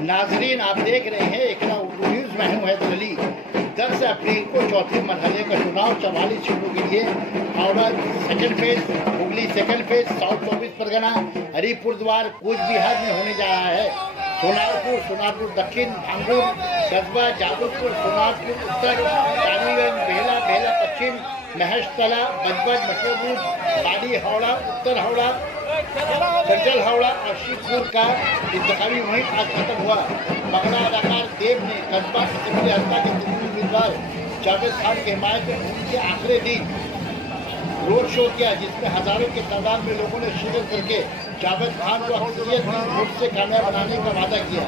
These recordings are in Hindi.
नाजरीन, आप देख रहे हैं इकरा उर्दू न्यूज़ में हूँ हैदर अली। 10 अप्रैल को चौथे मरहले का चुनाव 44 सीटों के लिए Howrah second phase, Hooghly second phase, south 24 Parganas, Haripurdwar, Cooch Behar में होने जा रहा है। सोनारपुर दक्षिण, भांगुर, कस्बा, जादवपुर, सोनारपुर उत्तर, रानीगंज, बेहला पश्चिम, महशतला, बजबज, मशहूर, बाड़ी हावड़ा, उत्तर हावड़ा, सेंट्रल हावड़ा और शिवपुर का इंतखाबी मुहिम आज खत्म हुआ। बंगला अदाकार देव ने कस्बा असेंबली हल्का के तृणमूल उम्मीदवार जावेद खान की हिमायत में उनके आखिरी दिन रोड शो किया, जिसमें हजारों की तादाद में लोगों ने शिरकत करके जावेद खान को अक्सरियत की वोट से कामयाब बनाने का वादा किया।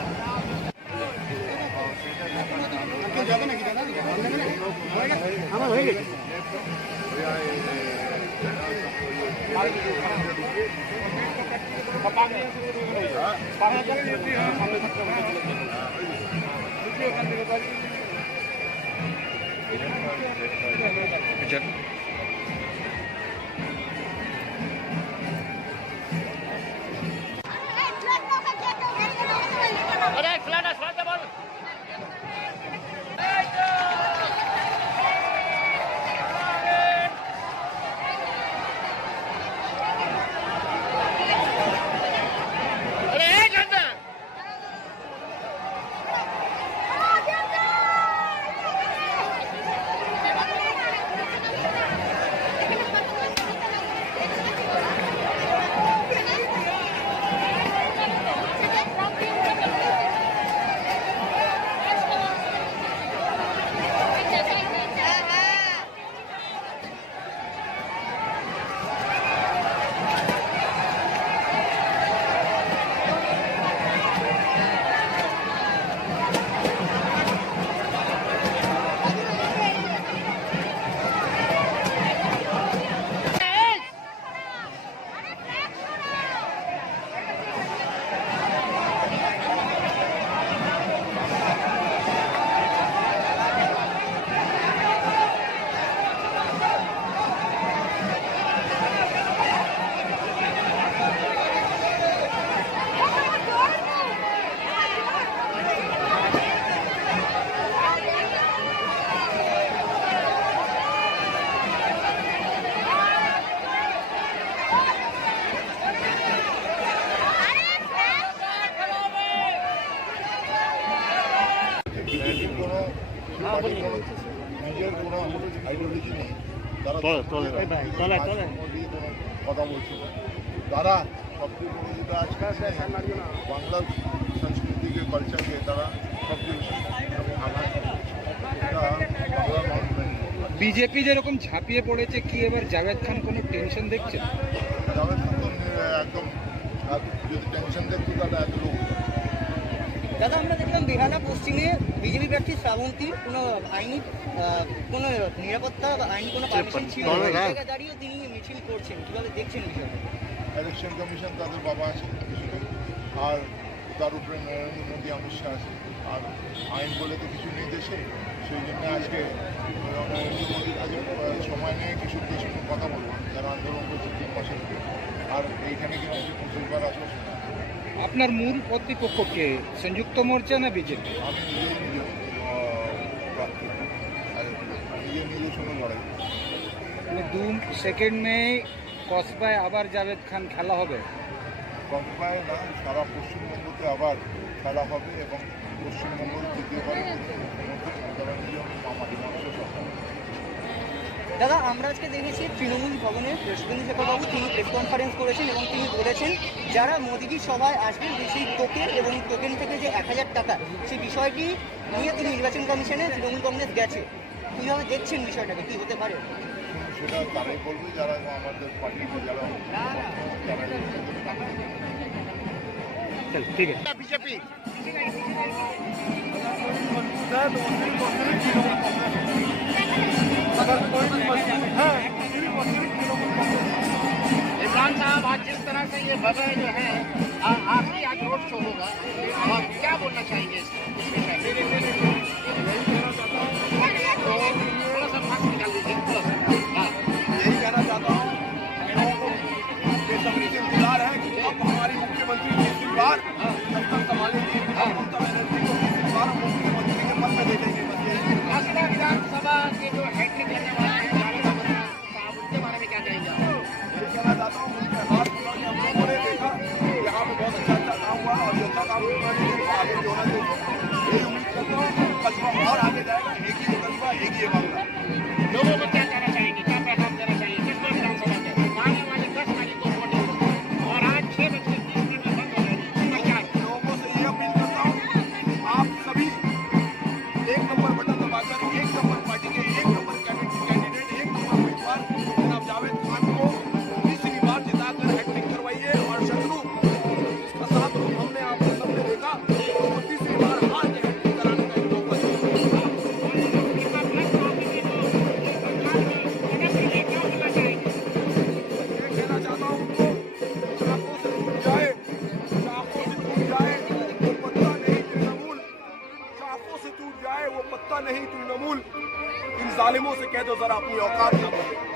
নিজের কোনো আইডিওলজি নেই, তারা কথা বলছিল। তারা সবচেয়ে বড় যেটা আজকে বাংলার সংস্কৃতিকে কালচারকে তারা সবচেয়ে বেশি বিজেপি যেরকম ঝাঁপিয়ে পড়েছে, কি এবার জাভেদ খান কোনো টেনশন দেখছেন? জাভেদ খান তো একদম যদি টেনশন দেখতো তাহলে এত লোক। দাদা, আমরা দেখলাম বেহালা পশ্চিমে বিজেপি প্রার্থী শ্রাবন্তীর কোনো আইনি কোনো নিরাপত্তা বা আইনি কোনো পারমিশন ছিল না, দাঁড়িয়ে তিনি মিছিল করছেন, কীভাবে দেখছেন বিষয়টা? ইলেকশন কমিশন তাদের বাবা আছে আর তার উপরে নরেন্দ্র মোদী, অমিত শাহ আছে, আর আইন বলে তো কিছু নেই দেশে। সেই জন্য আজকে নরেন্দ্র মোদীর কাছে সময় নেই কিছু দেশের কথা বলবো, যারা আন্দোলন করছে 3 মাসের থেকে। আর এইখানে কিন্তু মুসলমান আসবে। আপনার মূল প্রতিপক্ষ কে, সংযুক্ত মোর্চা না বিজেপি? আমি নিজে প্রার্থী, নিজের সঙ্গে লড়াই। মানে 2 মে কসবায় আবার জাভেদ খান খেলা হবে? কসবায় না, সারা পশ্চিমবঙ্গতে আবার খেলা হবে এবং পশ্চিমবঙ্গ দ্বিতীয়বারের দাদা, আমরা আজকে দেখেছি তৃণমূল ভবনের প্রেসিডেন্ট শেখরবাবু তিনি প্রেস কনফারেন্স করেছেন এবং তিনি বলেছেন যারা মোদিজির সভায় আসবেন সেই টোকেন এবং টোকেন থেকে যে 1000 টাকা, সেই বিষয়টি নিয়ে তিনি নির্বাচন কমিশনে তৃণমূল কংগ্রেস গেছে। কীভাবে দেখছেন বিষয়টাকে, কী হতে পারে? সেটা তারাই বলবে যারা আমাদের পার্টিতে যারা। ঠিক আছে। বিজেপি इमरान साहब, आज जिस तरह से ये भव्य जो है आखिरी आज रोड शो होगा, और क्या बोलना चाहेंगे इस विषय में? थोड़ा सा मास्क निकाल दीजिए, थोड़ा सा। यही कहना चाहता हूँ लोगों को, बेसब्री से इंतजार है कि अब हमारी मुख्यमंत्री दूसरी बार संभालेंगे। के जो हैट्रिक करने वाले हैं जावेद अख्तर साहब, उनके बारे में क्या कहेंगे आप? ये कहना चाहता हूँ उनके हाथ उन्होंने हम लोगों ने देखा यहाँ पे बहुत अच्छा अच्छा काम हुआ और अच्छा काम उन्होंने देखा आगे भी होना चाहिए। यही उम्मीद करता हूँ कस्बा और आगे जाएगा। एक ही कस्बा, एक ही मामला। लोगों को क्या कहना चाहेंगे, क्या पैगाम देना चाहिए किसको विधानसभा के आने वाली 10 तारीख को वोटिंग और आज 6:30 में बंद हो जाएगी? लोगों से ये अपील करता हूँ आप सभी एक नंबर बटन दबाकर एक नंबर पार्टी के एक नंबर कैंडिडेट एक नंबर उम्मीदवार जनाब जावेद खान को तीसरी बार जिताकर हैट्रिक करवाइए और शत्रु इसका साथ हमने आपने सबने देखा उसको तीसरी बार हार के हैट्रिक कराने का एक मौका दिया। ये कहना चाहता हूँ उनको चाकों से टूट जाए, चाकों से टूट जाए वो पत्ता नहीं तृणमूल, चाकों से टूट जाए वो पत्ता नहीं तृणमूल। इन जालिमों से कह दो जरा अपनी औकात ना बोले।